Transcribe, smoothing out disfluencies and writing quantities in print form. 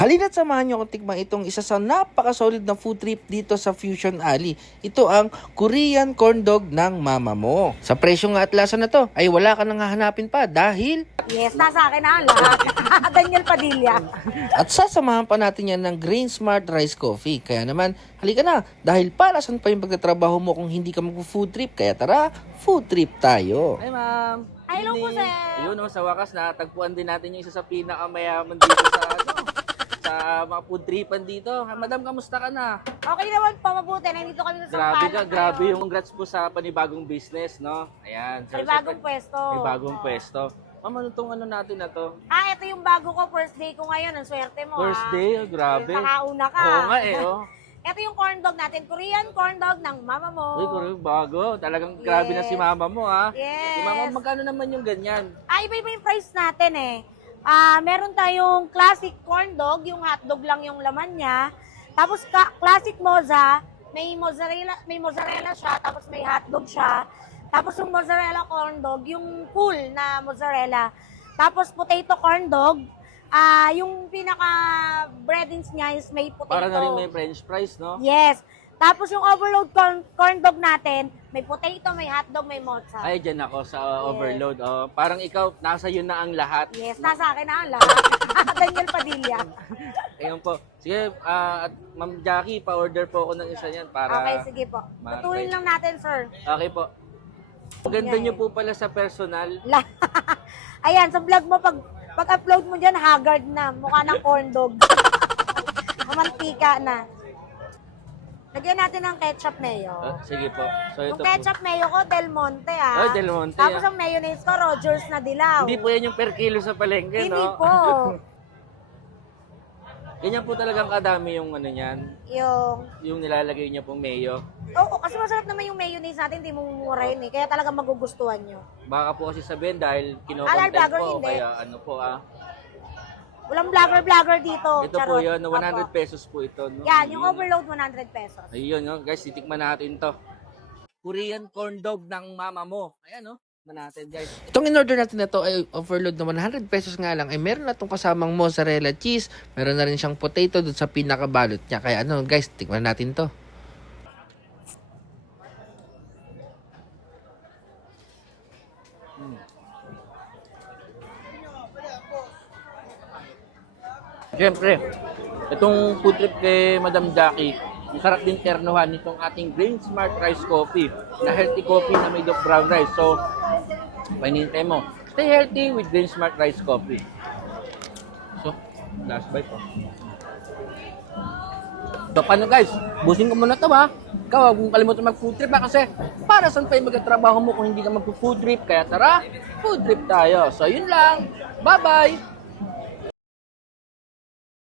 Halina't samahan nyo kung tikman itong isa sa napaka-solid na food trip dito sa Fusion Alley. Ito ang Korean corn dog ng mama mo. Sa presyo nga at lasa na to ay wala ka nang hahanapin pa dahil... Yes, nasa akin na lahat. Daniel Padilla. At sasamahan pa natin yan ng Grain Smart Rice Coffee. Kaya naman, halika na dahil para saan pa yung pagtatrabaho mo kung hindi ka mag-food trip. Kaya tara, food trip tayo. Hi ma'am. Hello po, sir. Yun naman sa wakas, natagpuan din natin yung isa sa pinakamayaman dito sa mga food tripan dito. Madam, kamusta ka na? Okay naman po, mabuti. Nandito kami sa Sampalan. Grabe yung congrats po sa panibagong business, no? Ayan. Panibagong pwesto. May bagong pwesto. Ma'am, ano tong ano natin na to? Ito yung bago ko. First day ko ngayon. Ang swerte mo, First day? Oh, grabe. Nakauna ka. Oo nga eh, oh. Ito yung corn dog natin. Korean corn dog ng mama mo. Uy, bago. Talagang grabe na si mama mo, ha? Yes. Si mama, magkano naman yung ganyan? Iba-iba yung price natin eh. Meron tayong classic corn dog, yung hotdog lang yung laman niya. Tapos classic moza, may mozzarella siya, tapos may hotdog siya. Tapos yung mozzarella corn dog, yung full na mozzarella. Tapos potato corn dog, yung pinaka breadings niya is may potato. Para na rin may french fries, no? Yes. Tapos yung overload corn dog natin, may potato, may hotdog, may mozza. Ay, dyan ako sa overload. Oh, parang ikaw, nasa yun na ang lahat. Yes, nasa akin na ang lahat. Daniel Padilla. Ayun po. Sige, at Ma'am Jackie, pa-order po ako ng isa niyan para... Okay, sige po. Tutuloy lang natin, sir. Okay po. Maganda niyo po pala sa personal. Ayan, sa vlog mo, pag-upload mo dyan, haggard na. Mukha ng corn dog. Mantika na. Lagyan natin ng ketchup mayo. Sige po. So, ito Yung ketchup mayo ko, Del Monte Ay, Del Monte. Tapos ang mayonnaise ko, Rogers na dilaw. Hindi po yan yung per kilo sa palengke, no? Hindi po. Ganyan po talagang kadami yung ano niyan. Yung nilalagay niya pong mayo. Oo, kasi masarap naman yung mayonnaise natin, hindi mo mumurahin eh. Kaya talagang magugustuhan nyo. Baka po kasi sabihin dahil Alal kinocontent vlogger, po. hindi. Kaya ano po Walang vlogger dito. Ito po Charot. yun, 100 Opo. pesos po ito. No? Yan, yung overload 100 pesos. Ayun, no? Guys, titikman natin to. Korean corn dog ng mama mo. Ayan, no? Natin, guys. Itong in-order natin na to ay overload na 100 pesos nga lang. Ay meron na itong kasamang mozzarella cheese. Meron na rin siyang potato doon sa pinakabalot niya. Kaya ano guys, tikman natin to. Siyempre, itong food trip kay Madam Jackie, masarap din ternuhan nitong ating Grain Smart Rice Coffee na healthy coffee na made of brown rice. So, paninintay mo. Stay healthy with Grain Smart Rice Coffee. So, last bite po. So, paano guys? Busin ko muna ito ha. Ikaw, huwag mong kalimutan mag-food trip ha kasi para saan pa yung magkatrabaho mo kung hindi ka mag-food trip. Kaya tara, food trip tayo. So, yun lang. Bye-bye!